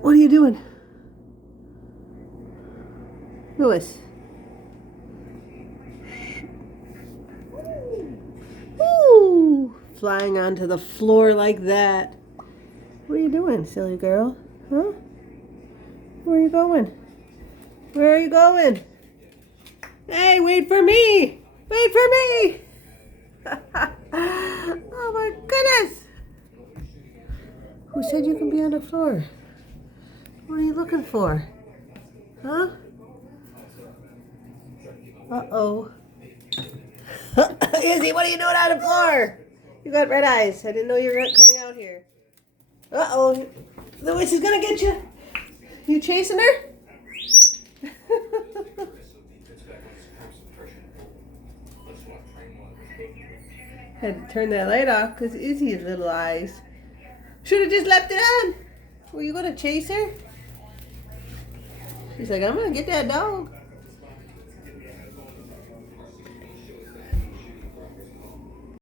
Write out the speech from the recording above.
What are you doing? Lewis. Ooh, flying onto the floor like that. What are you doing, silly girl? Huh? Where are you going? Where are you going? Hey, wait for me! Wait for me! Oh my goodness! Who said you can be on the floor? What are you looking for? Huh? Uh-oh. Izzy, what are you doing on the floor? You got red eyes. I didn't know you were coming out here. Uh-oh. Lewis is gonna get you. You chasing her? Had to turn that light off because Izzy's little eyes. Should have just left it on. Were you gonna chase her? She's like, I'm gonna get that dog.